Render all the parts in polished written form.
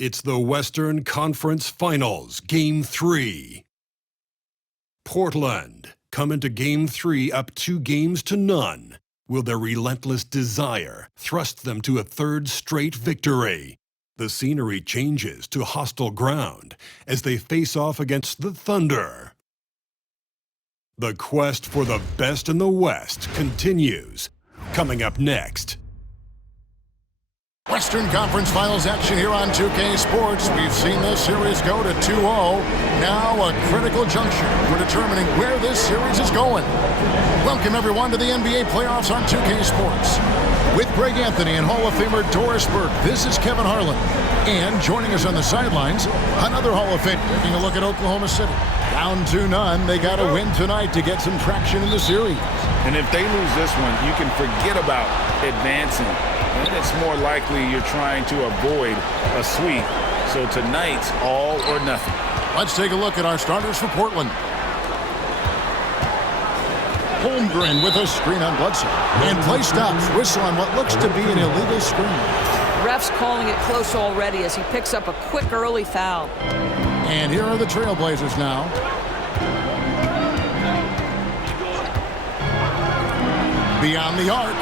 It's the Western Conference Finals, Game 3. Portland come into Game 3 up 2-0. Will their relentless desire thrust them to a third straight victory? The scenery changes to hostile ground as they face off against the Thunder. The quest for the best in the West continues. Coming up next. Western Conference Finals action here on 2K Sports. We've seen this series go to 2-0. Now a critical juncture for determining where this series is going. Welcome everyone to the NBA playoffs on 2K Sports. With Greg Anthony and Hall of Famer Doris Burke, this is Kevin Harlan. And joining us on the sidelines, another Hall of Famer taking a look at Oklahoma City. Down 2-0, they got to win tonight to get some traction in the series. And if they lose this one, you can forget about advancing. And it's more likely you're trying to avoid a sweep. So tonight's all or nothing. Let's take a look at our starters for Portland. Holmgren with a screen on Bledsoe. And play stops. Whistle on what looks to be an illegal screen. Ref's calling it close already as he picks up a quick early foul. And here are the Trailblazers now. Beyond the arc.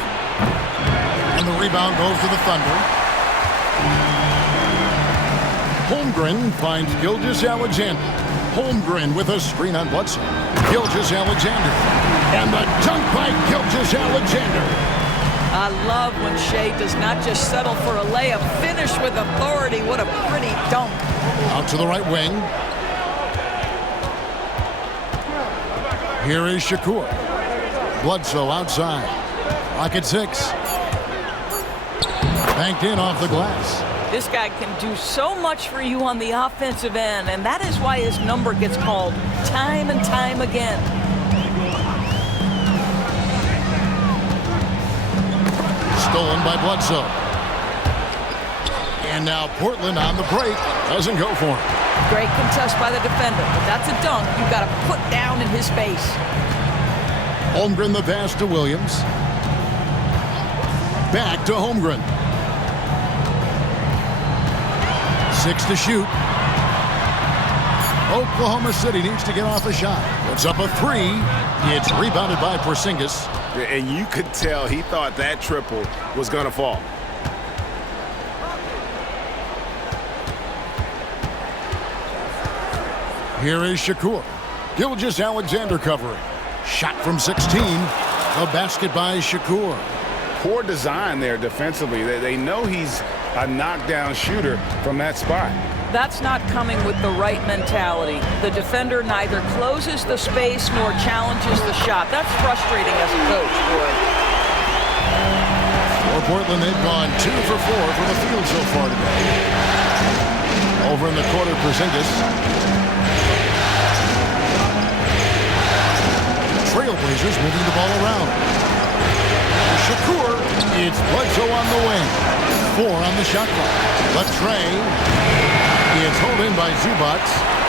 And the rebound goes to the Thunder. Holmgren finds Gilgeous-Alexander. Holmgren with a screen on Bledsoe. Gilgeous-Alexander. And the dunk by Gilgeous-Alexander. I love when Shea does not just settle for a layup. Finish with authority. What a pretty dunk. Out to the right wing. Here is Shakur. Bledsoe outside. Pocket 6. Banked in off the glass. This guy can do so much for you on the offensive end, and that is why his number gets called time and time again. Stolen by Bledsoe. And now Portland on the break. Doesn't go for him. Great contest by the defender, but that's a dunk you've got to put down in his face. Holmgren the pass to Williams. Back to Holmgren. 6 to shoot. Oklahoma City needs to get off a shot. Puts up a 3. It's rebounded by Porzingis. And you could tell he thought that triple was going to fall. Here is Shakur. Gilgeous-Alexander covering. Shot from 16. A basket by Shakur. Poor design there defensively. They know he's a knockdown shooter from that spot. That's not coming with the right mentality. The defender neither closes the space nor challenges the shot. That's frustrating as a coach, boy. For Portland, they've gone 2 for 4 from the field so far today. Over in the corner, Porzingis. Trailblazers moving the ball around. Shakur. It's Bledsoe on the wing. 4 on the shot clock. Latrey. It's held in by Zubac.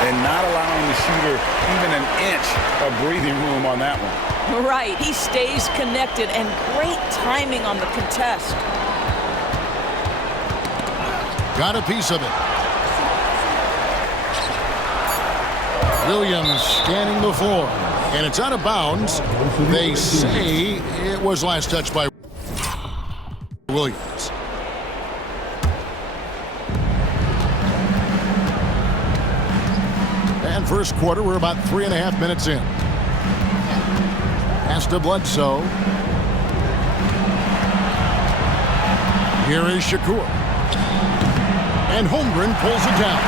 And not allowing the shooter even an inch of breathing room on that one. Right. He stays connected, and great timing on the contest. Got a piece of it. Williams scanning the floor. And it's out of bounds. They say it was last touched by Williams. And first quarter, we're about 3.5 minutes in. Pass to Bledsoe. Here is Shakur. And Holmgren pulls it down.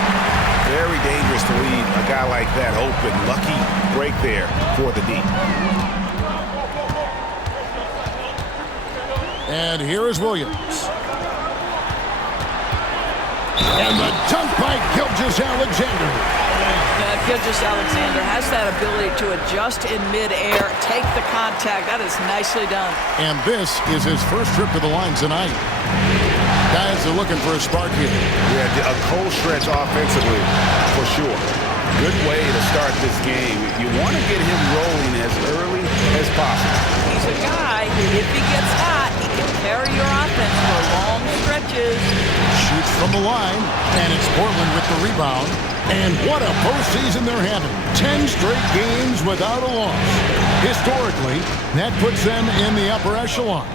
Very dangerous to leave a guy like that open. Lucky break there for the D. And here is Williams. And the dunk by Gilgeous-Alexander. Gilgeous-Alexander has that ability to adjust in midair, take the contact. That is nicely done. And this is his first trip to the line tonight. Guys are looking for a spark here. Yeah, a cold stretch offensively, for sure. Good way to start this game. You want to get him rolling as early as possible. He's a guy, if he gets hot, he can carry your offense for long stretches. Shoots from the line, and it's Portland with the rebound. And what a postseason they're having. 10 straight games without a loss. Historically, that puts them in the upper echelon.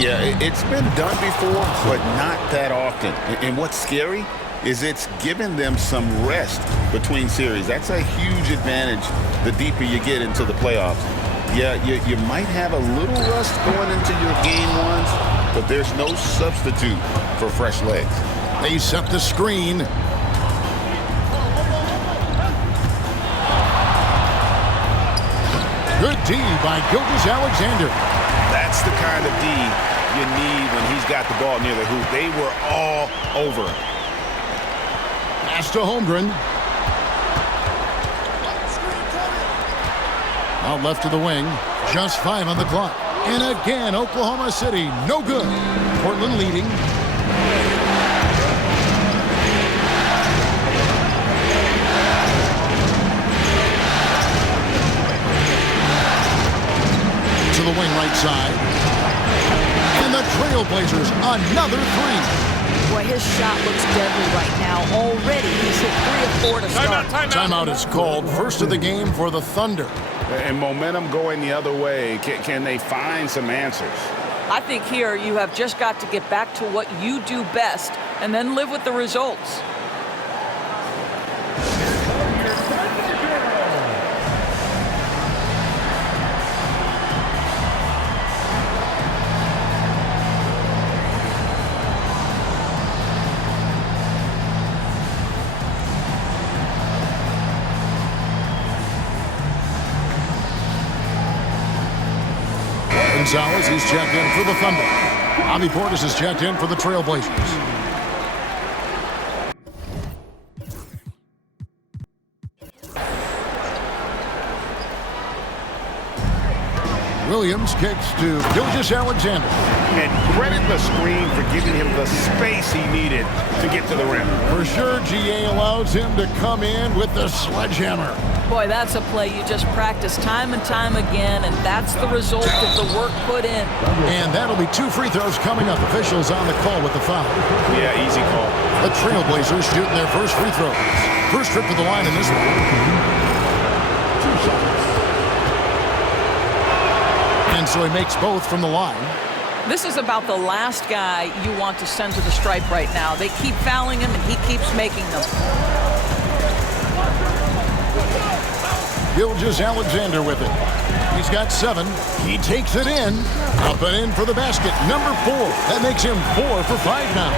Yeah, it's been done before, but not that often. And what's scary is it's given them some rest between series. That's a huge advantage the deeper you get into the playoffs. Yeah, you might have a little rust going into your game ones, but there's no substitute for fresh legs. They set the screen. Good D by Gilgeous-Alexander. That's the kind of D you need when he's got the ball near the hoop. They were all over him. Pass to Holmgren. Out left to the wing. Just 5 on the clock. And again, Oklahoma City, no good. Portland leading. To the wing right side. And the Trailblazers, another three. Boy, his shot looks deadly right now. Already, he's hit 3 of 4 to start. Timeout is called. First of the game for the Thunder. And momentum going the other way. Can they find some answers? I think here you have just got to get back to what you do best and then live with the results. Gonzalez, he's checked in for the Thunder. Bobby Portis is checked in for the Trailblazers. Williams kicks to Gilgeous-Alexander. And credit the screen for giving him the space he needed to get to the rim. For sure, GA allows him to come in with the sledgehammer. Boy, that's a play you just practice time and time again, and that's the result of the work put in. And that'll be 2 free throws coming up. Officials on the call with the foul. Yeah, easy call. The Trailblazers shooting their first free throws. First trip to the line in this one. 2 shots. And so he makes both from the line. This is about the last guy you want to send to the stripe right now. They keep fouling him, and he keeps making them. Gilgeous-Alexander with it. He's got 7. He takes it in. Up and in for the basket. Number 4. That makes him 4 for 5 now.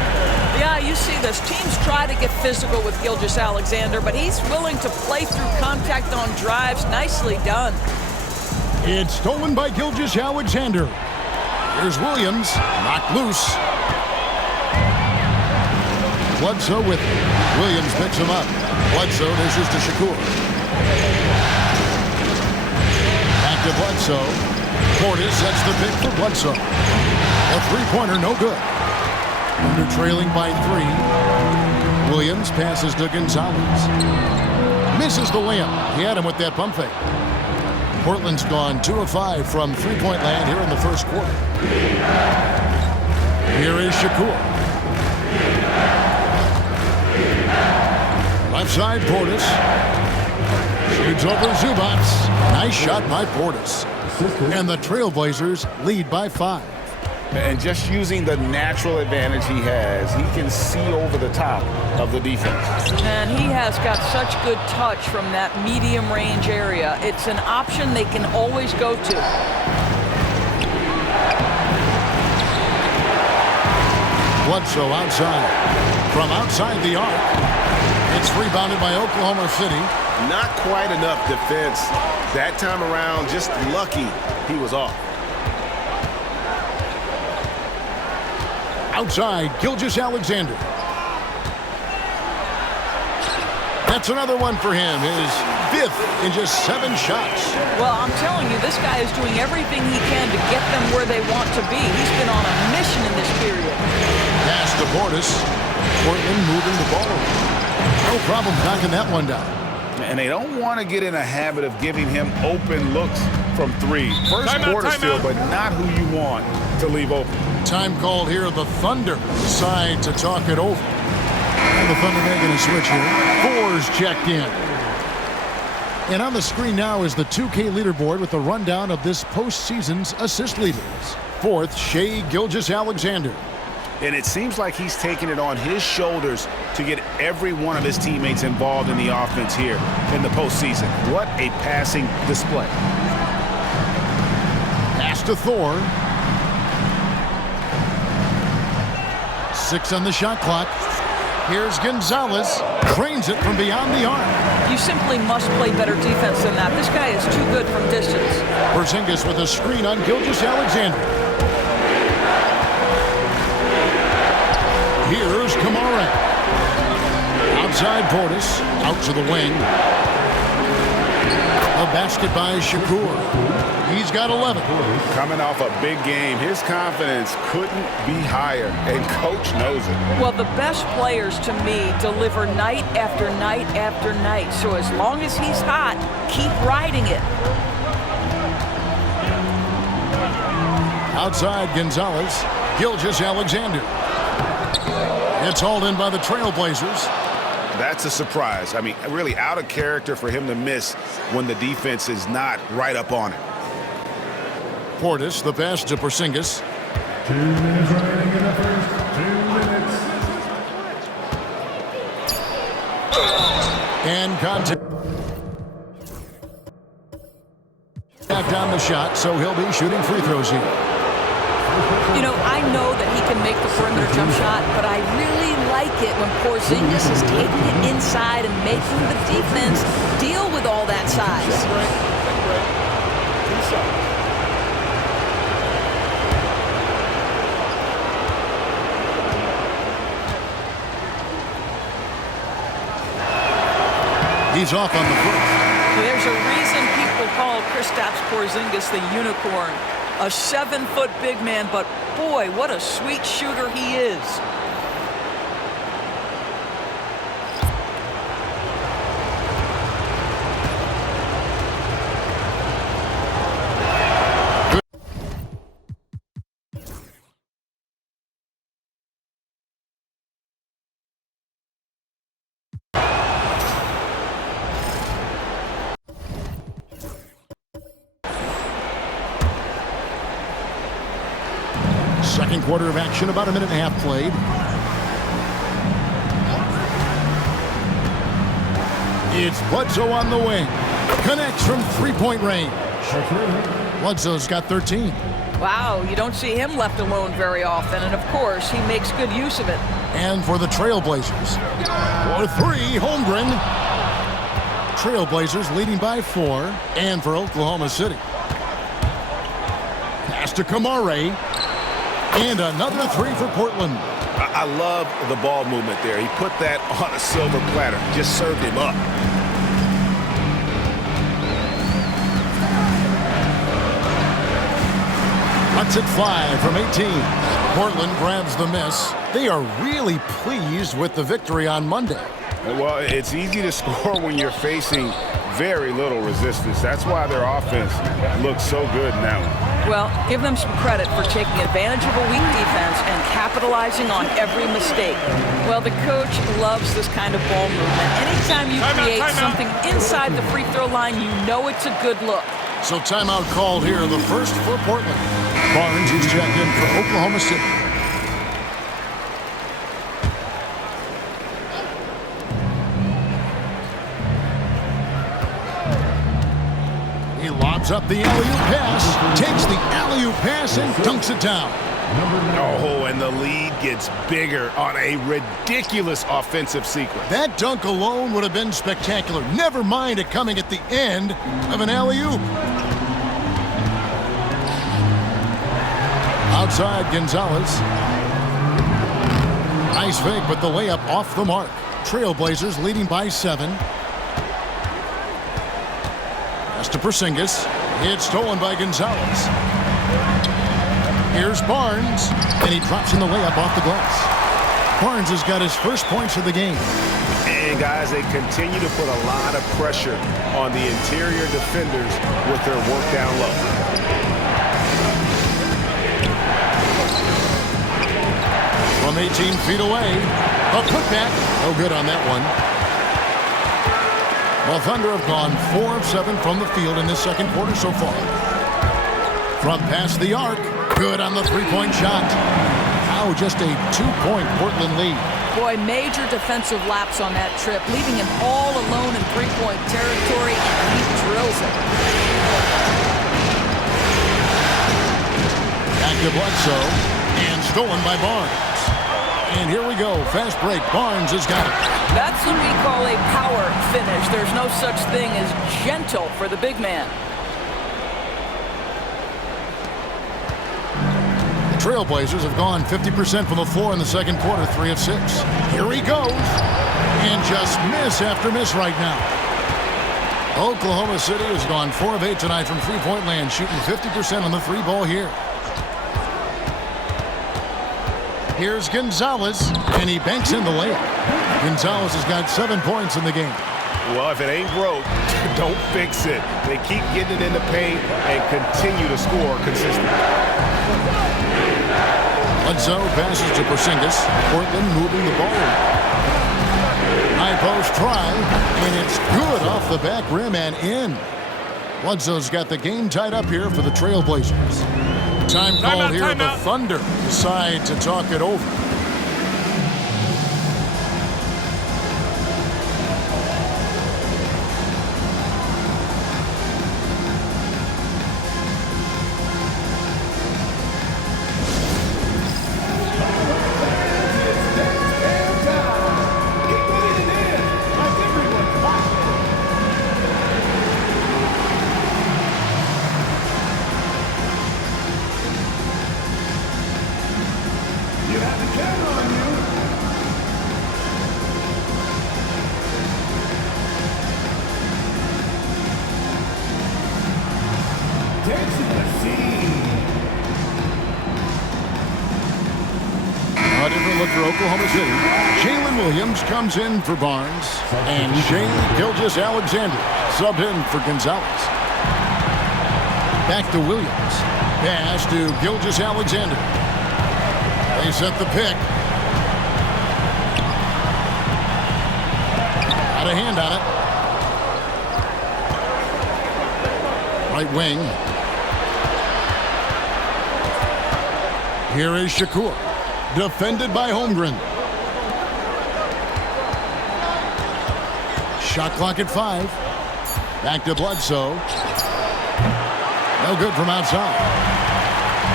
Yeah, you see this. Teams try to get physical with Gilgeous-Alexander, but he's willing to play through contact on drives. Nicely done. It's stolen by Gilgeous-Alexander. Here's Williams. Knocked loose. Bledsoe with it. Williams picks him up. Bledsoe dishes to Shakur. Back to Bledsoe. Portis sets the pick for Bledsoe. A three-pointer, no good. Under trailing by 3. Williams passes to Gonzalez. Misses the layup. He had him with that pump fake. Portland's gone 2 of 5 from three-point land here in the first quarter. Here is Shakur. Left side, Portis. Shoots over Zubats. Nice shot by Portis. And the Trailblazers lead by 5. And just using the natural advantage he has, he can see over the top of the defense. And he has got such good touch from that medium range area. It's an option they can always go to. Bledsoe outside. From outside the arc. It's rebounded by Oklahoma City. Not quite enough defense. That time around, just lucky he was off. Outside, Gilgeous-Alexander. That's another one for him. His 5th in just 7 shots. Well, I'm telling you, this guy is doing everything he can to get them where they want to be. He's been on a mission in this period. Pass to Portis. Portland moving the ball. No problem knocking that one down. And they don't want to get in a habit of giving him open looks from three. First quarter still, but not who you want to leave open. Time called here. The Thunder decide to talk it over. And the Thunder making a switch here. Four's checked in. And on the screen now is the 2K leaderboard with a rundown of this postseason's assist leaders. Fourth, Shai Gilgeous-Alexander. And it seems like he's taking it on his shoulders to get every one of his teammates involved in the offense here in the postseason. What a passing display. Pass to Thor. 6 on the shot clock. Here's Gonzalez. Trains it from beyond the arc. You simply must play better defense than that. This guy is too good from distance. Porzingis with a screen on Gilgeous-Alexander. Here's Kamara. Outside Portis. Out to the wing. A basket by Shakur. He's got 11. Coming off a big game, his confidence couldn't be higher, and coach knows it. Well, the best players, to me, deliver night after night after night. So as long as he's hot, keep riding it. Outside Gonzalez. Gilgeous-Alexander. It's hauled in by the Trailblazers. That's a surprise. I mean, really out of character for him to miss when the defense is not right up on it. Portis, the pass to Porzingis. 2 minutes remaining in the first. 2 minutes. And contact on the shot, so he'll be shooting free throws here. You know, I know that he can make the perimeter jump shot, but I really like it when Porzingis is taking it inside and making the defense deal with all that size. He's off on the foot. There's a reason people call Kristaps Porzingis the unicorn. A 7-foot big man, but boy, what a sweet shooter he is. Second quarter of action, about a minute and a half played. It's Bledsoe on the wing. Connects from three-point range. Bledsoe's got 13. Wow, you don't see him left alone very often, and of course, he makes good use of it. And for the Trailblazers, for 3, Holmgren. Trailblazers leading by 4, and for Oklahoma City. Pass to Kamara. And another 3 for Portland. I love the ball movement there. He put that on a silver platter. Just served him up. Lets it fly from 18. Portland grabs the miss. They are really pleased with the victory on Monday. Well, it's easy to score when you're facing very little resistance. That's why their offense looks so good now. Well, give them some credit for taking advantage of a weak defense and capitalizing on every mistake. Well, the coach loves this kind of ball movement. Anytime you create something inside the free throw line, you know it's a good look. So timeout called here, the first for Portland. Barnes is checked in for Oklahoma City. He lobs up the alley-oop pass, takes the alley-oop pass and dunks it down. Oh, and the lead gets bigger on a ridiculous offensive sequence. That dunk alone would have been spectacular. Never mind it coming at the end of an alley-oop. Outside Gonzalez. Nice fake, but the layup off the mark. Trailblazers leading by 7. Pass to Porzingis. It's stolen by Gonzalez. Here's Barnes, and he drops in the layup off the glass. Barnes has got his first points of the game. And, guys, they continue to put a lot of pressure on the interior defenders with their work down low. From 18 feet away, a putback. No good on that one. The Thunder have gone 4 of 7 from the field in this second quarter so far. From past the arc, good on the three-point shot. Now just a 2-point Portland lead. Boy, major defensive lapse on that trip, leaving him all alone in three-point territory, and he drills it. Back to Bledsoe, and stolen by Barnes. And here we go, fast break. Barnes has got it. That's what we call a power finish. There's no such thing as gentle for the big man. Trailblazers have gone 50% from the floor in the second quarter, 3 of 6. Here he goes, and just miss after miss right now. Oklahoma City has gone 4 of 8 tonight from three-point land, shooting 50% on the three ball here. Here's Gonzalez, and he banks in the layup. Gonzalez has got 7 points in the game. Well, if it ain't broke, don't fix it. They keep getting it in the paint and continue to score consistently. Bledsoe passes to Porzingis. Portland moving the ball. High post try, and it's good off the back rim and in. Bledsoe's got the game tied up here for the Trailblazers. Time called here. The Thunder decide to talk it over. A different look for Oklahoma City. Jalen Williams comes in for Barnes, and Shai Gilgeous-Alexander subbed in for Gonzalez. Back to Williams. Pass to Gilgeous-Alexander. They set the pick. Got a hand on it. Right wing. Here is Shakur. Defended by Holmgren. Shot clock at 5. Back to Bledsoe. No good from outside.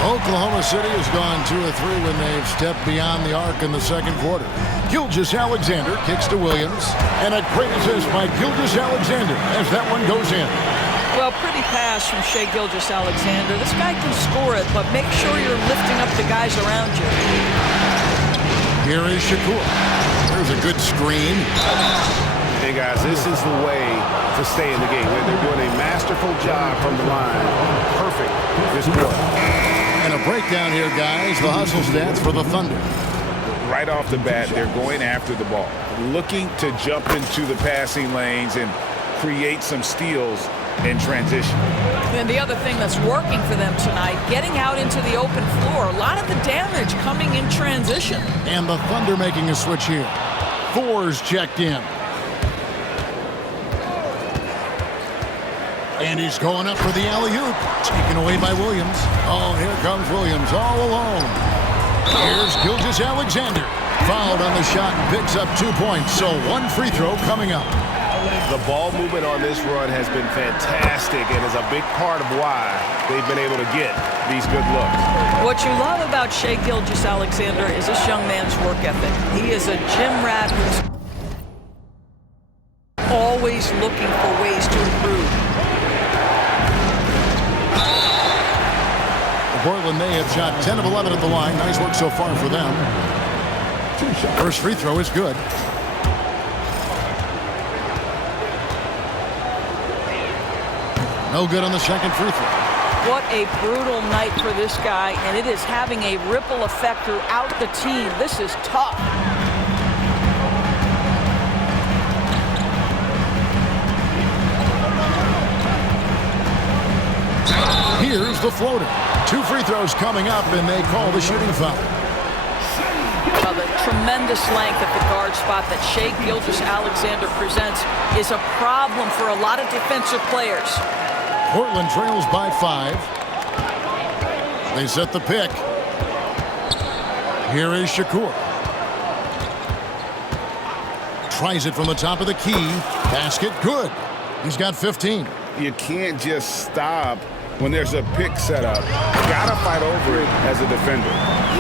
Oklahoma City has gone 2 of 3 when they've stepped beyond the arc in the second quarter. Gilgeous-Alexander kicks to Williams. And a great assist by Gilgeous-Alexander as that one goes in. Well, pretty pass from Shai Gilgeous-Alexander. This guy can score it, but make sure you're lifting up the guys around you. Here is Shakur. There's a good screen. Hey, guys, this is the way to stay in the game. They're doing a masterful job from the line. Perfect this quarter. And a breakdown here, guys. The hustle stats for the Thunder. Right off the bat, they're going after the ball, looking to jump into the passing lanes and create some steals in transition. And the other thing that's working for them tonight, getting out into the open floor. A lot of the damage coming in transition. And the Thunder making a switch here. Thor's checked in. And he's going up for the alley-oop. Taken away by Williams. Oh, here comes Williams all alone. Here's Gilgeous-Alexander. Fouled on the shot and picks up 2 points. So 1 free throw coming up. The ball movement on this run has been fantastic and is a big part of why they've been able to get these good looks. What you love about Shai Gilgeous-Alexander is this young man's work ethic. He is a gym rat who's always looking for ways to improve. Portland, they have shot 10 of 11 at the line. Nice work so far for them. First free throw is good. No good on the second free throw. What a brutal night for this guy, and it is having a ripple effect throughout the team. This is tough. Here's the floater. 2 free throws coming up, and they call the shooting foul. Well, the tremendous length at the guard spot that Shai Gilgeous-Alexander presents is a problem for a lot of defensive players. Portland trails by 5. They set the pick. Here is Shakur. Tries it from the top of the key. Basket good. He's got 15. You can't just stop when there's a pick set up. You gotta fight over it as a defender.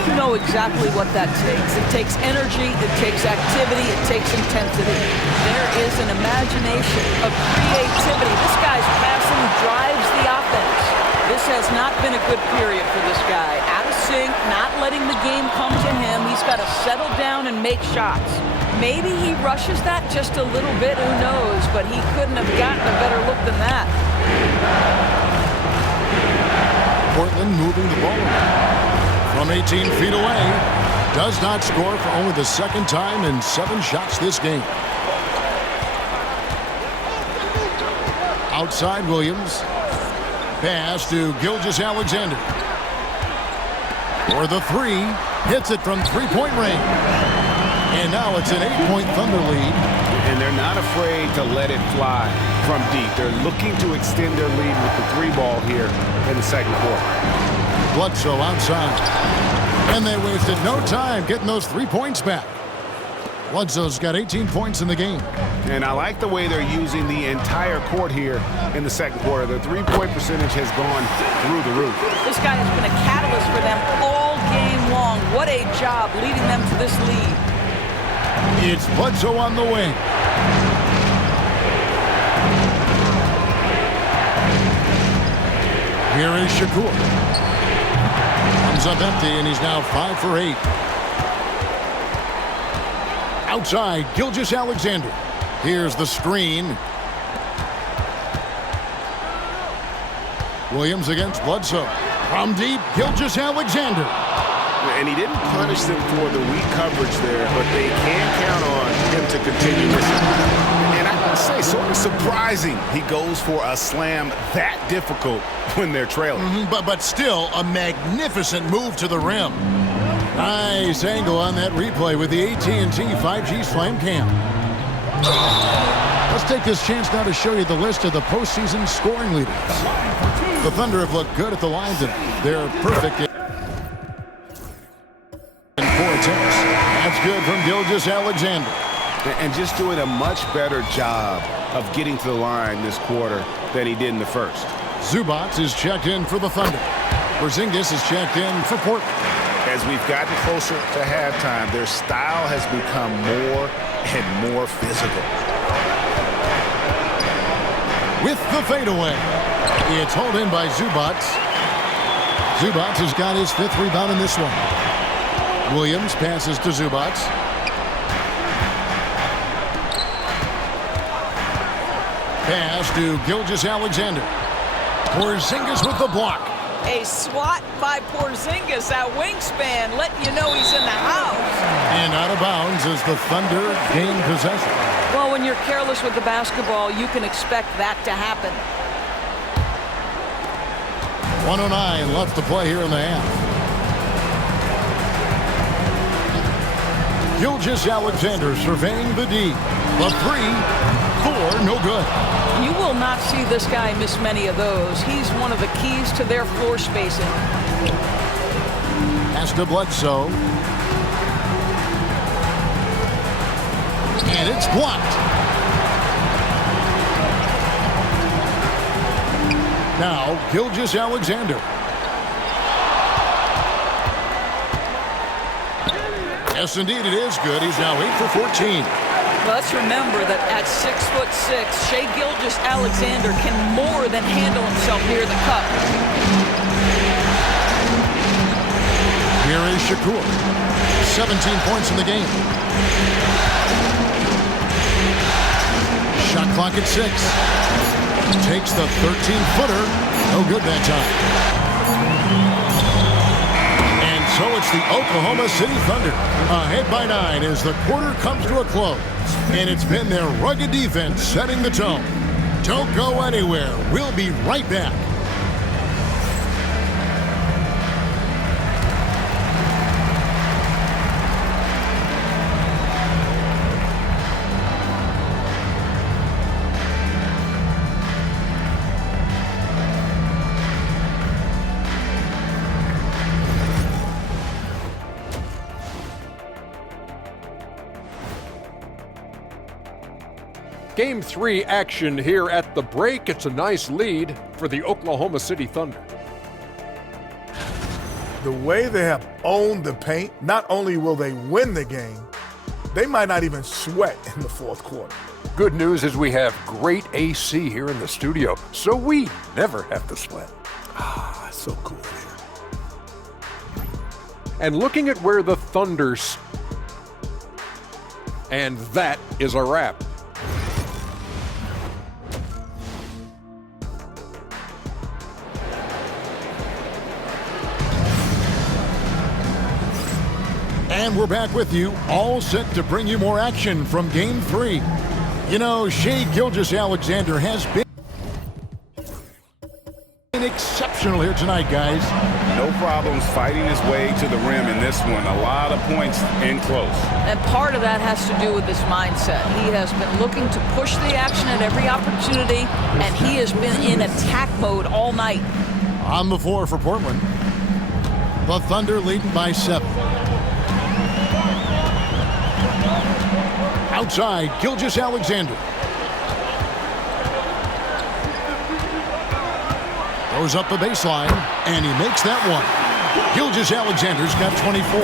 You know exactly what that takes. It takes energy, it takes activity, it takes intensity. There is an imagination of creativity. This guy's passing drives the offense. This has not been a good period for this guy. Out of sync, not letting the game come to him. He's got to settle down and make shots. Maybe he rushes that just a little bit, who knows, but he couldn't have gotten a better look than that. Portland moving the ball from 18 feet away. Does not score for only the second time in 7 shots this game. Outside Williams. Pass to Gilgeous-Alexander. For the 3. Hits it from 3-point range. And now it's an 8-point Thunder lead. And they're not afraid to let it fly from deep. They're looking to extend their lead with the 3 ball here in the second quarter. Bledsoe outside. And they wasted no time getting those 3 points back. Bledsoe's got 18 points in the game. And I like the way they're using the entire court here in the second quarter. The 3-point percentage has gone through the roof. This guy has been a catalyst for them all game long. What a job leading them to this lead. It's Bledsoe on the wing. Here is Shakur. Comes up empty, and he's now 5 for 8. Outside, Gilgeous-Alexander. Here's the screen. Williams against Bledsoe. From deep, Gilgeous-Alexander. And he didn't punish them for the weak coverage there, but they can count on him to continue this. And I gotta say, sort of surprising he goes for a slam that difficult when they're trailing. But still, a magnificent move to the rim. Nice angle on that replay with the AT&T 5G Slam Cam. Let's take this chance now to show you the list of the postseason scoring leaders. The Thunder have looked good at the line tonight. They're perfect in 4 attempts. That's good from Gilgeous-Alexander. And just doing a much better job of getting to the line this quarter than he did in the first. Zubac is checked in for the Thunder. Porzingis is checked in for Portland. As we've gotten closer to halftime, their style has become more and more physical. With the fadeaway. It's hauled in by Zubac. Zubac has got his 5th rebound in this one. Williams passes to Zubac. Pass to Gilgeous-Alexander. Porzingis with the block. A swat by Porzingis, that wingspan, letting you know he's in the house. And out of bounds as the Thunder gain possession. Well, when you're careless with the basketball, you can expect that to happen. 1:09 left to play here in the half. Gilgeous-Alexander surveying the D. The 3, 4, no good. You will not see this guy miss many of those. He's one of the keys to their floor spacing. Pass to Bledsoe. And it's blocked. Now, Gilgeous-Alexander. Yes, indeed, it is good. He's now 8 for 14. Well, let's remember that at 6'6", Shai Gilgeous-Alexander can more than handle himself near the cup. Here is Shakur. 17 points in the game. Shot clock at 6. Takes the 13-footer. No good that time. And so it's the Oklahoma City Thunder ahead by 9 as the quarter comes to a close. And it's been their rugged defense setting the tone. Don't go anywhere. We'll be right back. Game 3 action here at the break. It's a nice lead for the Oklahoma City Thunder. The way they have owned the paint, not only will they win the game, they might not even sweat in the fourth quarter. Good news is we have great AC here in the studio, so we never have to sweat. It's so cool here. And looking at where the Thunder's, and that is a wrap. And we're back with you, all set to bring you more action from Game 3. You know, Shai Gilgeous-Alexander has been exceptional here tonight, guys. No problems fighting his way to the rim in this one. A lot of points in close. And part of that has to do with his mindset. He has been looking to push the action at every opportunity, and he has been in attack mode all night. On the floor for Portland, the Thunder leading by 7. Outside, Gilgeous-Alexander. Goes up the baseline, and he makes that one. Gilgeous-Alexander's got 24.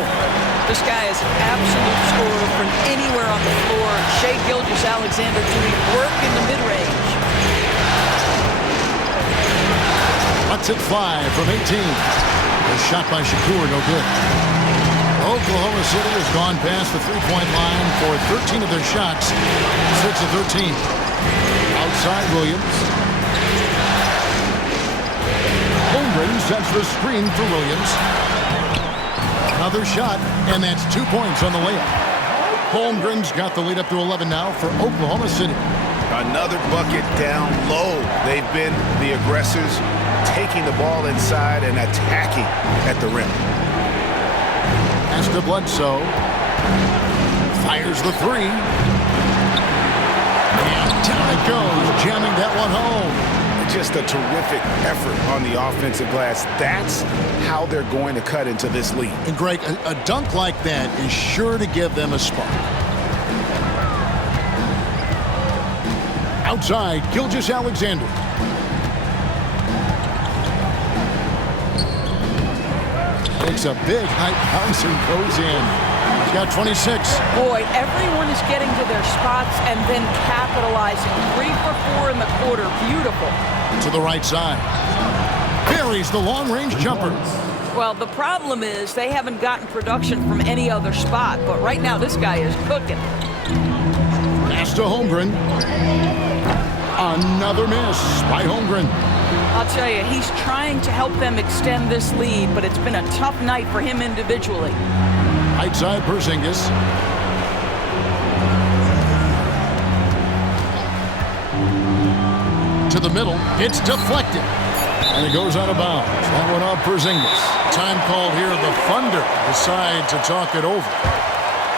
This guy is an absolute scorer from anywhere on the floor. Shai Gilgeous-Alexander doing work in the mid-range. Cuts it 5 from 18. A shot by Shakur, no good. Oklahoma City has gone past the three-point line for 13 of their shots, 6 of 13. Outside Williams. Holmgren sets the screen for Williams. Another shot, and that's 2 points on the layup. Holmgren's got the lead up to 11 now for Oklahoma City. Another bucket down low. They've been the aggressors, taking the ball inside and attacking at the rim. Pass to Bledsoe. Fires the three. And down it goes, jamming that one home. Just a terrific effort on the offensive glass. That's how they're going to cut into this lead. And Greg, a dunk like that is sure to give them a spark. Outside, Gilgeous-Alexander. Takes a big high bounce and goes in. He's got 26. Boy, everyone is getting to their spots and then capitalizing. 3 for 4 in the quarter. Beautiful. To the right side. Buries the long-range jumper. Well, the problem is they haven't gotten production from any other spot, but right now this guy is cooking. Pass to Holmgren. Another miss by Holmgren. I'll tell you, he's trying to help them extend this lead, but it's been a tough night for him individually. Right side, Porzingis. To the middle. It's deflected. And it goes out of bounds. That one off Porzingis. Time called here. The Thunder decide to talk it over.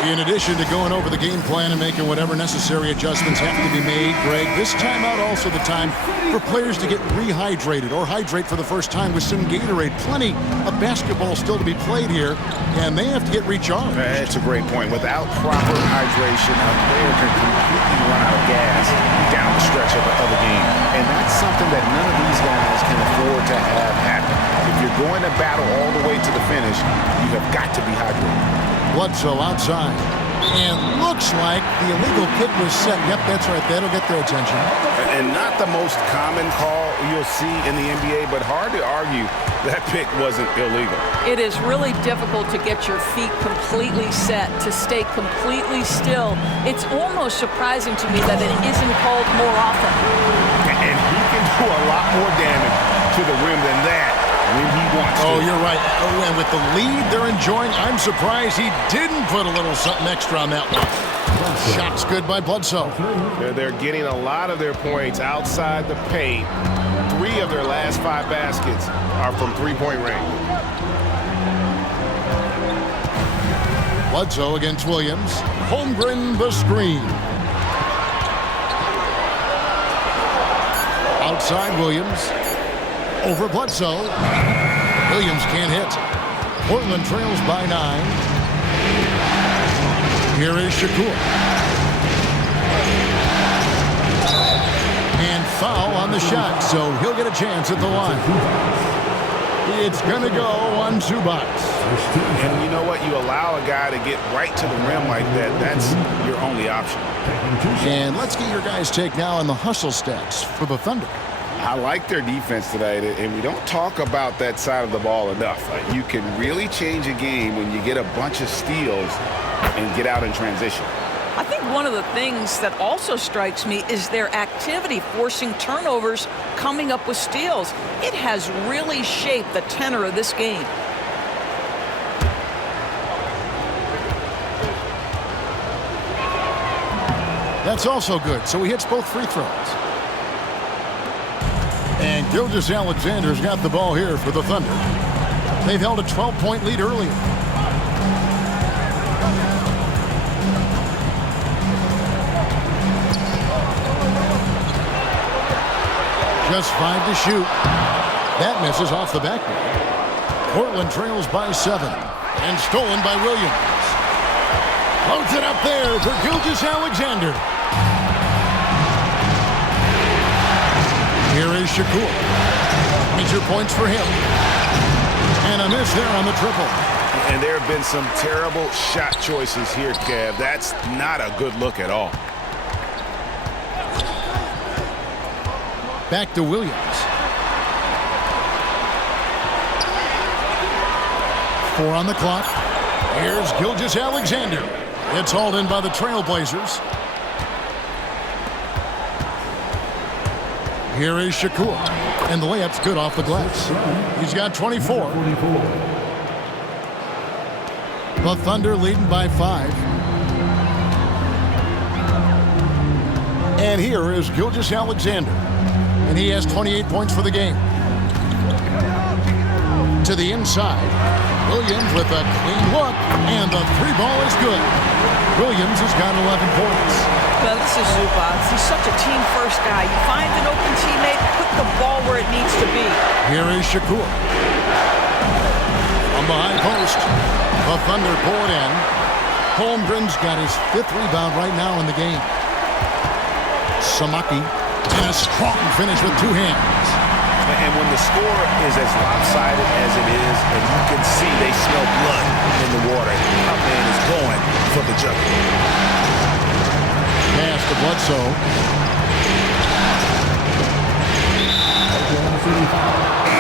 In addition to going over the game plan and making whatever necessary adjustments have to be made, Greg, this timeout also the time for players to get rehydrated or hydrate for the first time with some Gatorade. Plenty of basketball still to be played here, and they have to get recharged. That's a great point. Without proper hydration, a player can completely run out of gas down the stretch of the game. And that's something that none of these guys can afford to have happen. If you're going to battle all the way to the finish, you have got to be hydrated. Bledsoe outside. And looks like the illegal kick was set. Yep, that's right. That'll get their attention. And not the most common call you'll see in the NBA, but hard to argue that pick wasn't illegal. It is really difficult to get your feet completely set, to stay completely still. It's almost surprising to me that it isn't called more often. And he can do a lot more damage to the rim than that when he wants to. Oh, you're right. Oh, and with the lead they're enjoying, I'm surprised he didn't put a little something extra on that one. Shot's good by Bledsoe. They're getting a lot of their points outside the paint. 3 of their last 5 baskets are from three-point range. Bledsoe against Williams. Holmgren the screen. Outside Williams. Over Bledsoe. Williams can't hit. Portland trails by 9. Here is Shakur. foul on the shot, so he'll get a chance at the line. It's going to go on Zubac. And you know what? You allow a guy to get right to the rim like that. That's your only option. And let's get your guys' take now on the hustle stats for the Thunder. I like their defense tonight, and we don't talk about that side of the ball enough. You can really change a game when you get a bunch of steals and get out in transition. I think one of the things that also strikes me is their activity forcing turnovers, coming up with steals. It has really shaped the tenor of this game. That's also good, so he hits both free throws. And Gilgeous-Alexander's got the ball here for the Thunder. They've held a 12-point lead earlier. Just 5 to shoot. That misses off the backboard. Portland trails by 7. And stolen by Williams. Loads it up there for Gilgeous-Alexander. Here is Shakur. 22 points for him. And a miss there on the triple. And there have been some terrible shot choices here, Kev. That's not a good look at all. Back to Williams. Four on the clock. Here's Gilgeous-Alexander. It's hauled in by the Trailblazers. Here is Shakur. And the layup's good off the glass. He's got 24. The Thunder leading by 5. And here is Gilgeous-Alexander. And he has 28 points for the game. To the inside. Williams with a clean look. And the three ball is good. Williams has got 11 points. Well, this is Zubac. He's such a team-first guy. You find an open teammate, put the ball where it needs to be. Here is Shakur. From the high post. The Thunder pull it in. Holmgren's got his 5th rebound right now in the game. Samaki. And a strong finish with 2 hands. And when the score is as lopsided as it is, and you can see they smell blood in the water, our man is going for the jugger. Pass to Bledsoe.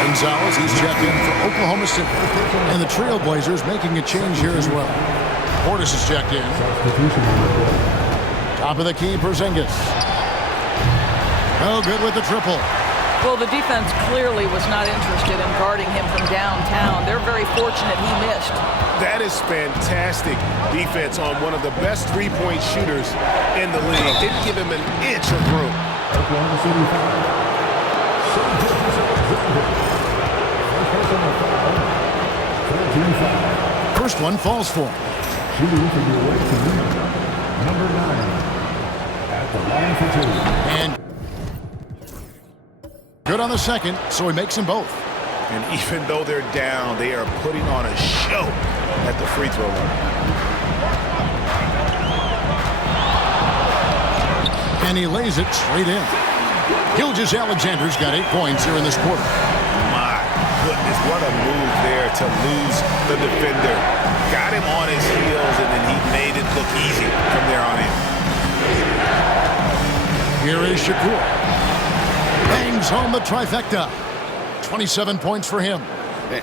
Gonzalez, he's checked in for Oklahoma City. And the Trailblazers making a change here as well. Portis is checked in. Top of the key, Porzingis. No good with the triple. Well, the defense clearly was not interested in guarding him from downtown. They're very fortunate he missed. That is fantastic defense on one of the best three-point shooters in the league. Didn't give him an inch of room. First one falls for him. Shooting from the away team, number 9 at the line for 2. And good on the second, so he makes them both. And even though they're down, they are putting on a show at the free throw line. And he lays it straight in. Gilgeous-Alexander's got 8 points here in this quarter. My goodness, what a move there to lose the defender. Got him on his heels, and then he made it look easy from there on in. Here is Shakur. Bangs home the trifecta. 27 points for him.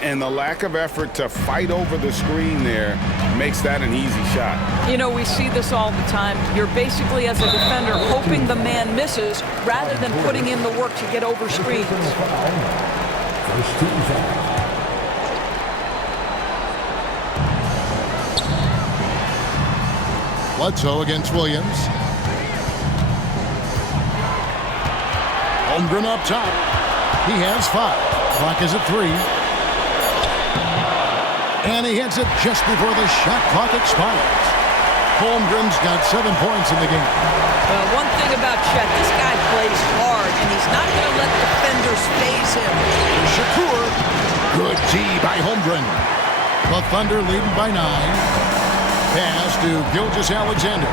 And the lack of effort to fight over the screen there makes that an easy shot. You know, we see this all the time. You're basically, as a defender, hoping the man misses rather than putting in the work to get over screens. First team foul. Bledsoe against Williams. Holmgren up top. He has 5. Clock is at 3. And he hits it just before the shot clock expires. Holmgren's got 7 points in the game. Well, one thing about Chet, this guy plays hard, and he's not going to let defenders phase him. Shakur. Good D by Holmgren. The Thunder leading by 9. Pass to Gilgeous-Alexander.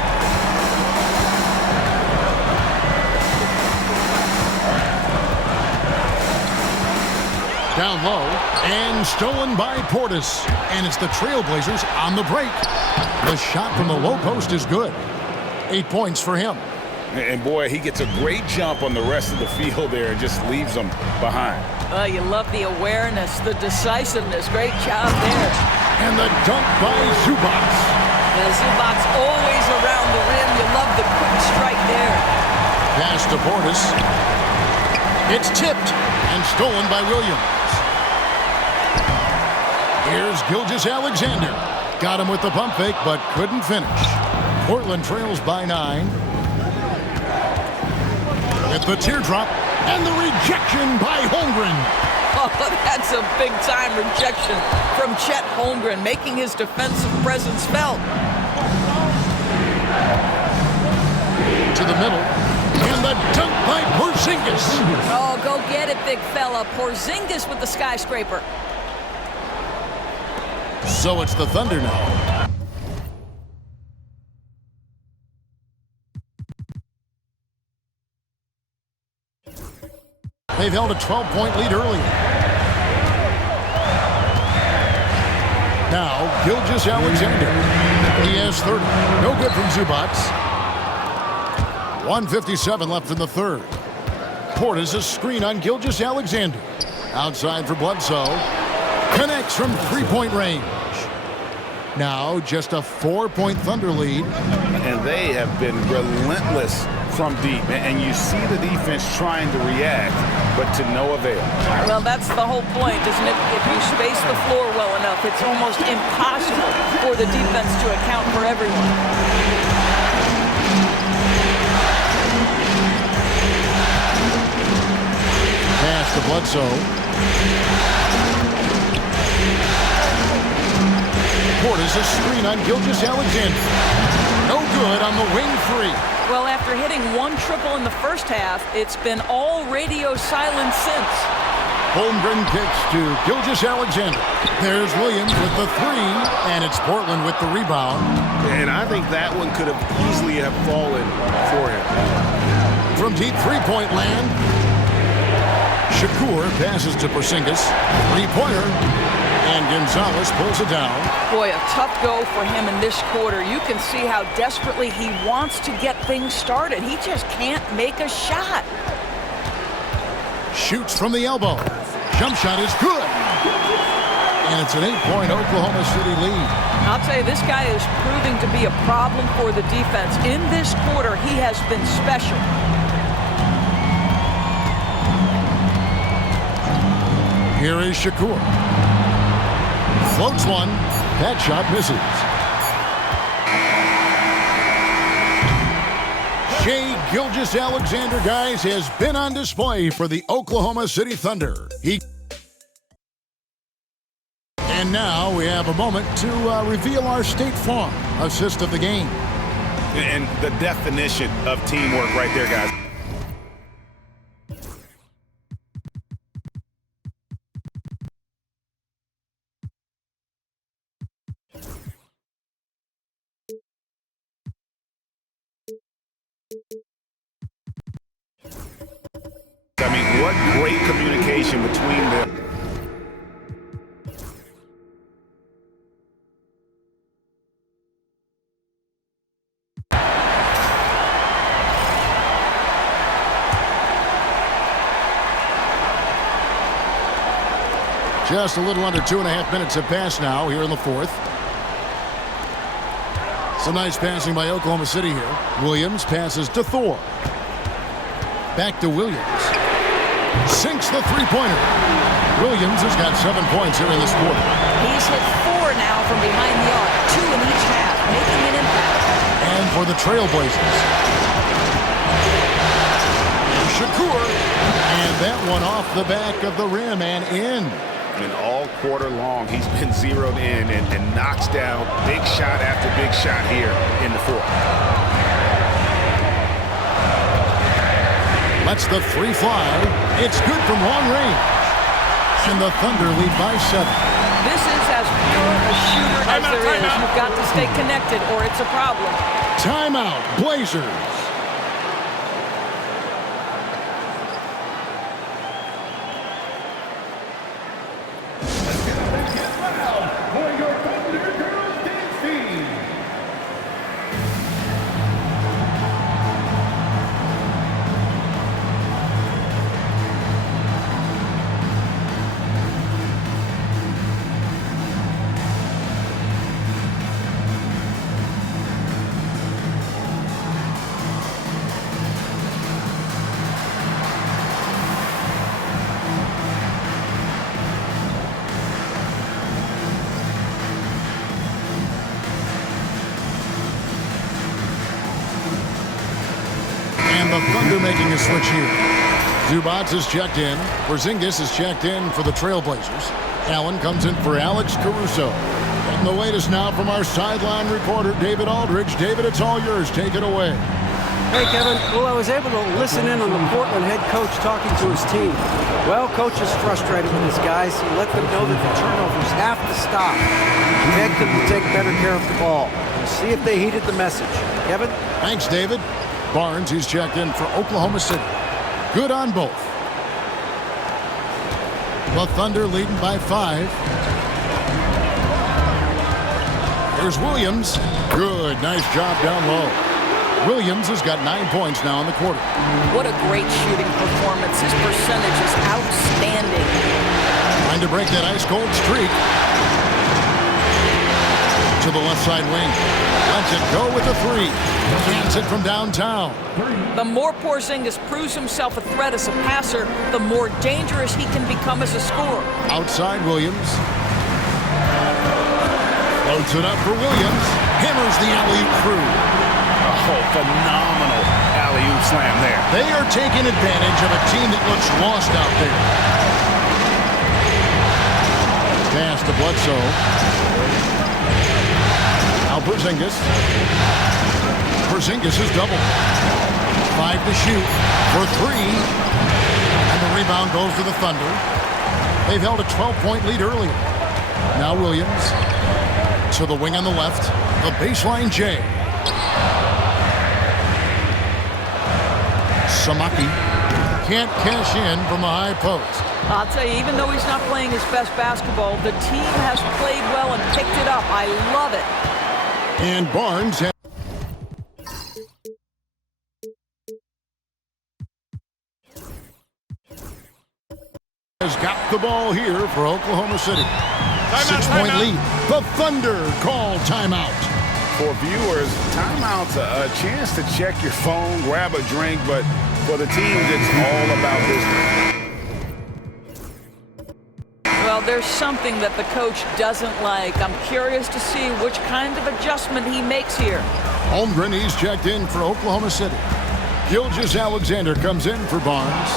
down low and stolen by Portis. And it's the Trailblazers on the break. The shot from the low post is good. 8 points for him. And boy, he gets a great jump on the rest of the field there and just leaves them behind. You love the awareness, the decisiveness. Great job there. And the dunk by Zubac. Zubac always around the rim. You love the quick strike there. Pass to Portis. It's tipped and stolen by Williams. Here's Gilgeous-Alexander. Got him with the pump fake, but couldn't finish. Portland trails by 9. With the teardrop and the rejection by Holmgren. Oh, that's a big-time rejection from Chet Holmgren, making his defensive presence felt. To the middle. And the dunk by Porzingis. Oh, go get it, big fella. Porzingis with the skyscraper. So it's the Thunder now. They've held a 12-point lead earlier. Now, Gilgeous-Alexander. He has 30. No good from Zubac. 1:57 left in the third. Portis a screen on Gilgeous-Alexander. Outside for Bledsoe. Connects from three-point range. Now, just a 4-point Thunder lead. And they have been relentless from deep. And you see the defense trying to react, but to no avail. Well, that's the whole point, isn't it? If you space the floor well enough, it's almost impossible for the defense to account for everyone. Pass to Bledsoe. Portis a screen on Gilgeous-Alexander. No good on the wing three. Well, after hitting one triple in the first half, it's been all radio silence since. Holmgren kicks to Gilgeous-Alexander. There's Williams with the three, and it's Portland with the rebound. And I think that one could have easily have fallen for him. From deep three-point land, Shakur passes to Porzingis. Three-pointer, and Gonzalez pulls it down. Boy, a tough go for him in this quarter. You can see how desperately he wants to get things started. He just can't make a shot. Shoots from the elbow. Jump shot is good. And it's an 8-point Oklahoma City lead. I'll tell you, this guy is proving to be a problem for the defense. In this quarter, he has been special. Here is Shakur. Floats one. That shot misses. Shai Gilgeous-Alexander, guys, has been on display for the Oklahoma City Thunder. And now we have a moment to reveal our State Farm assist of the game. And the definition of teamwork right there, guys. I mean, what great communication between them. Just a little under 2.5 minutes have passed now here in the fourth. Some nice passing by Oklahoma City here. Williams passes to Thor. Back to Williams. Sinks the three-pointer. Williams has got 7 points here in this quarter. He's hit 4 now from behind the arc, 2 in each half, making an impact. And for the Trailblazers, Shakur. And that one off the back of the rim and in. And all quarter long, he's been zeroed in and knocks down big shot after big shot here in the fourth. Lets the three fly. It's good from long range. And the Thunder lead by 7. This is as pure a shooter as there is. You've got to stay connected or it's a problem. Timeout, Blazers. The Thunder making a switch here. Zubats is checked in. Porzingis is checked in for the Trailblazers. Allen comes in for Alex Caruso. And the latest now from our sideline reporter, David Aldridge. David, it's all yours. Take it away. Hey, Kevin. Well, I was able to listen in on the Portland head coach talking to his team. Well, coach is frustrated with his guys. He let them know that the turnovers have to stop. He begged them to take better care of the ball. We'll see if they heeded the message. Kevin? Thanks, David. Barnes, he's checked in for Oklahoma City. Good on both. The Thunder leading by 5. Here's Williams. Good, nice job down low. Williams has got 9 points now in the quarter. What a great shooting performance. His percentage is outstanding. Trying to break that ice-cold streak. To the left side wing. Lets it go with the 3. Cans it from downtown. The more Porzingis proves himself a threat as a passer, the more dangerous he can become as a scorer. Outside Williams. Floats it up for Williams. Hammers the alley-oop through. Oh, phenomenal alley-oop slam there. They are taking advantage of a team that looks lost out there. Pass to Bledsoe. Now Porzingis. Porzingis is double. 5 to shoot for 3. And the rebound goes to the Thunder. They've held a 12-point lead earlier. Now Williams to the wing on the left. The baseline J. Samaki can't cash in from the high post. I'll tell you, even though he's not playing his best basketball, the team has played well and picked it up. I love it. And Barnes has got the ball here for Oklahoma City. 6-point lead. The Thunder call timeout. For viewers, timeout's a chance to check your phone, grab a drink, but for the teams, it's all about business. Well, there's something that the coach doesn't like. I'm curious to see which kind of adjustment he makes here. Holmgren, he's checked in for Oklahoma City. Gilgeous Alexander comes in for Barnes.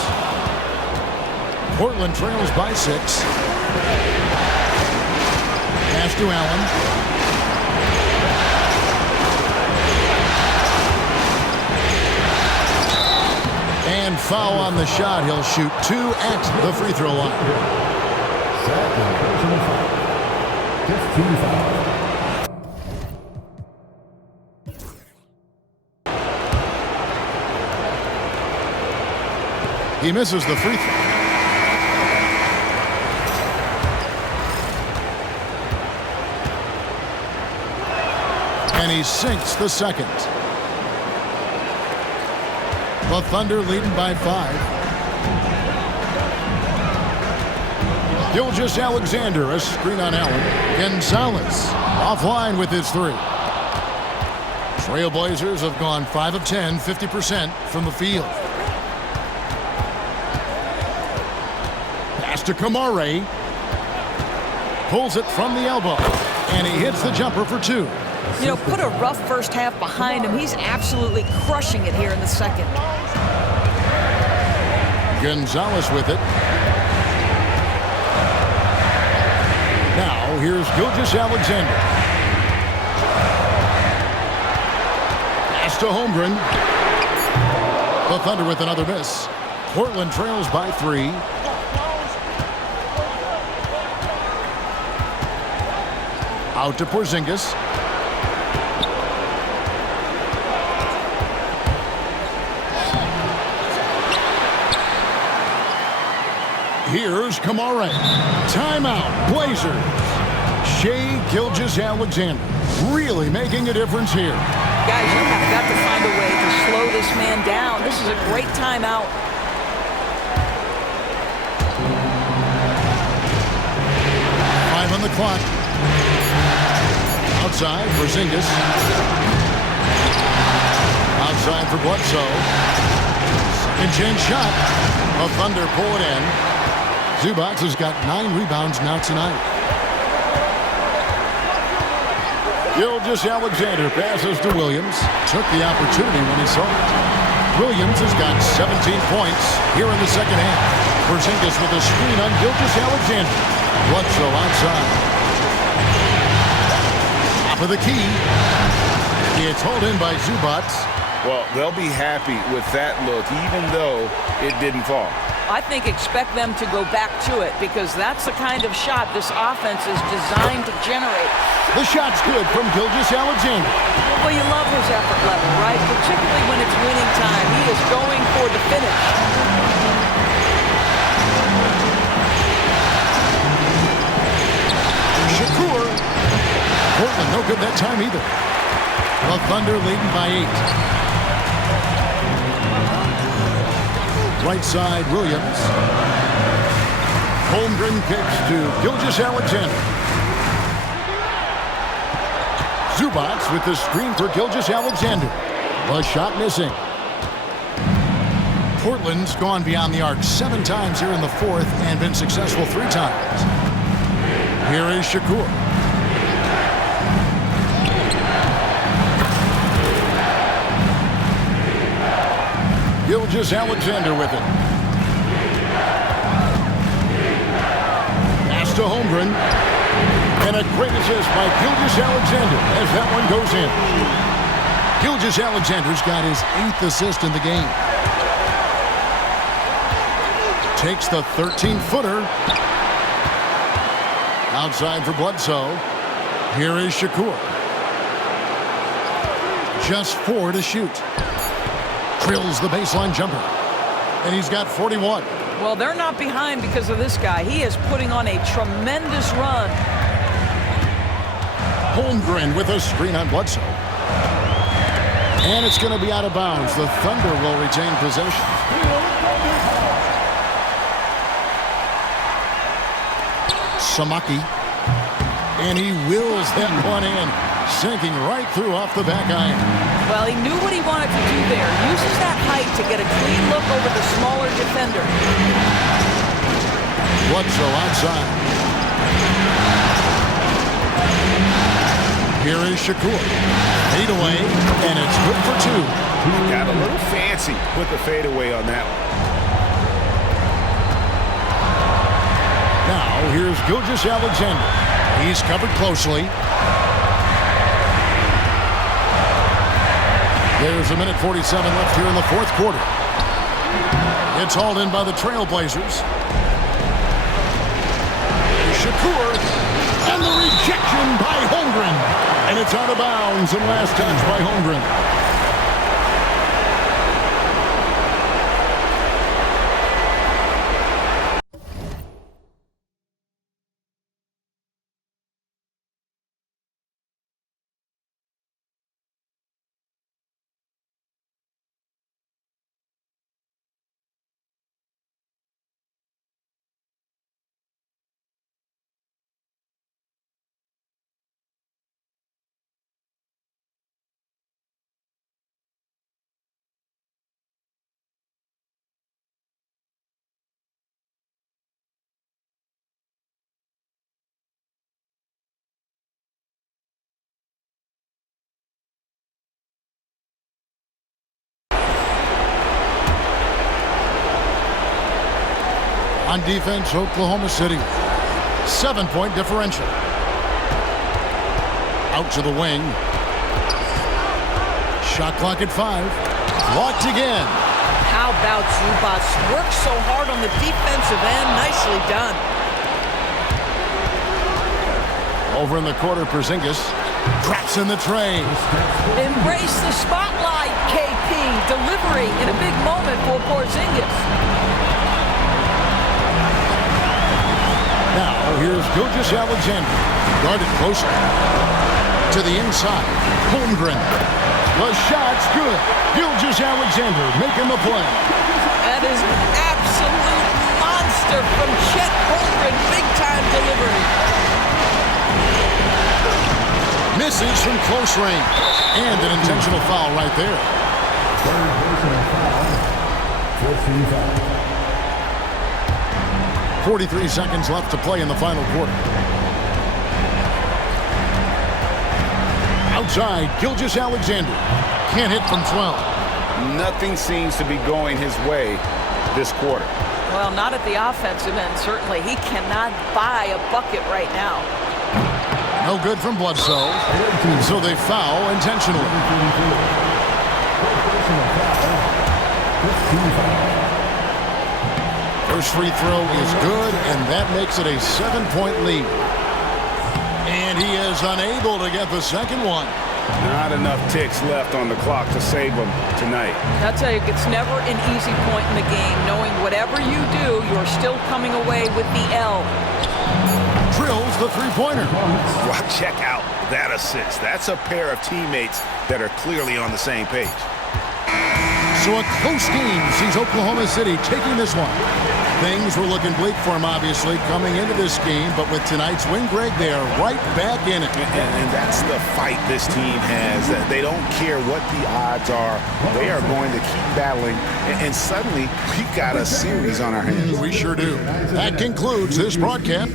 Portland trails by 6. Pass to Allen. And foul on the shot. He'll shoot 2 at the free throw line. 15 foul. He misses the free throw. And he sinks the second. The Thunder leading by 5. Gilgeous Alexander, a screen on Allen. Gonzalez offline with his 3. Trailblazers have gone 5 of 10, 50% from the field. Pass to Kamare. Pulls it from the elbow. And he hits the jumper for 2. You know, put a rough first half behind him. He's absolutely crushing it here in the second. Gonzalez with it. Now, here's Gilgeous Alexander. Pass to Holmgren. The Thunder with another miss. Portland trails by 3. Out to Porzingis. Here's Kamare. Timeout, Blazers. Shai Gilgeous-Alexander really making a difference here. Guys, you have got to find a way to slow this man down. This is a great timeout. Five on the clock. Outside for Porzingis. Outside for Bledsoe. Second chance shot. The Thunder pull it in. Zubats has got 9 rebounds now tonight. Gilgeous Alexander passes to Williams. Took the opportunity when he saw it. Williams has got 17 points here in the second half. Porzingis with a screen on Gilgeous-Alexander. Bledsoe outside. Top of the key. It's hauled in by Zubac. Well, they'll be happy with that look, even though it didn't fall. I think expect them to go back to it because that's the kind of shot this offense is designed to generate. The shot's good from Gilgeous-Alexander. Well, you love his effort level, right? Particularly when it's winning time. He is going for the finish. Shakur. Portland no good that time either. The Thunder leading by 8. Right side, Williams. Holmgren kicks to Gilgeous-Alexander. Zubac with the screen for Gilgeous-Alexander. The shot missing. Portland's gone beyond the arc 7 times here in the fourth and been successful 3 times. Here is Shakur. Gilgeous-Alexander with it. Pass to Holmgren. And a great assist by Gilgeous-Alexander as that one goes in. Gilgeous-Alexander's got his 8th assist in the game. Takes the 13-footer. Outside for Bledsoe. Here is Shakur. Just 4 to shoot. Drills the baseline jumper. And he's got 41. Well, they're not behind because of this guy. He is putting on a tremendous run. Holmgren with a screen on Bledsoe. And it's going to be out of bounds. The Thunder will retain possession. Samaki. And he wills that one in. Sinking right through off the back iron. Well, he knew what he wanted to do there. Uses that height to get a clean look over the smaller defender. Bledsoe outside. Here is Shakur. Fadeaway, and it's good for 2. Got a little fancy with the fadeaway on that one. Now, here's Gilgeous-Alexander. He's covered closely. There's a minute 47 left here in the fourth quarter. It's hauled in by the Trailblazers. Shakur, and the rejection by Holmgren. And it's out of bounds, and last touch by Holmgren. On defense, Oklahoma City. 7-point differential. Out to the wing. Shot clock at 5. Blocked again. How about Zubac? Works so hard on the defensive end. Nicely done. Over in the quarter, Porzingis drops in the tray. Embrace the spotlight, KP. Delivery in a big moment for Porzingis. Now, here's Gilgeous-Alexander. Guarded closely. To the inside. Holmgren. The shot's good. Gilgeous-Alexander making the play. That is an absolute monster from Chet Holmgren. Big-time delivery. Misses from close range. And an intentional foul right there. Third personal foul. 14 foul. 43 seconds left to play in the final quarter. Outside, Gilgeous-Alexander. Can't hit from 12. Nothing seems to be going his way this quarter. Well, not at the offensive end, certainly. He cannot buy a bucket right now. No good from Bledsoe. So they foul intentionally. First free throw is good, and that makes it a 7-point lead. And he is unable to get the second one. Not enough ticks left on the clock to save him tonight. I'll tell you, it's never an easy point in the game, knowing whatever you do, you're still coming away with the L. Drills the three-pointer. Well, check out that assist. That's a pair of teammates that are clearly on the same page. So a close game sees Oklahoma City taking this one. Things were looking bleak for him, obviously, coming into this game, but with tonight's win, Greg, they are right back in it. And that's the fight this team has. They don't care what the odds are. They are going to keep battling, and suddenly we've got a series on our hands. We sure do. That concludes this broadcast.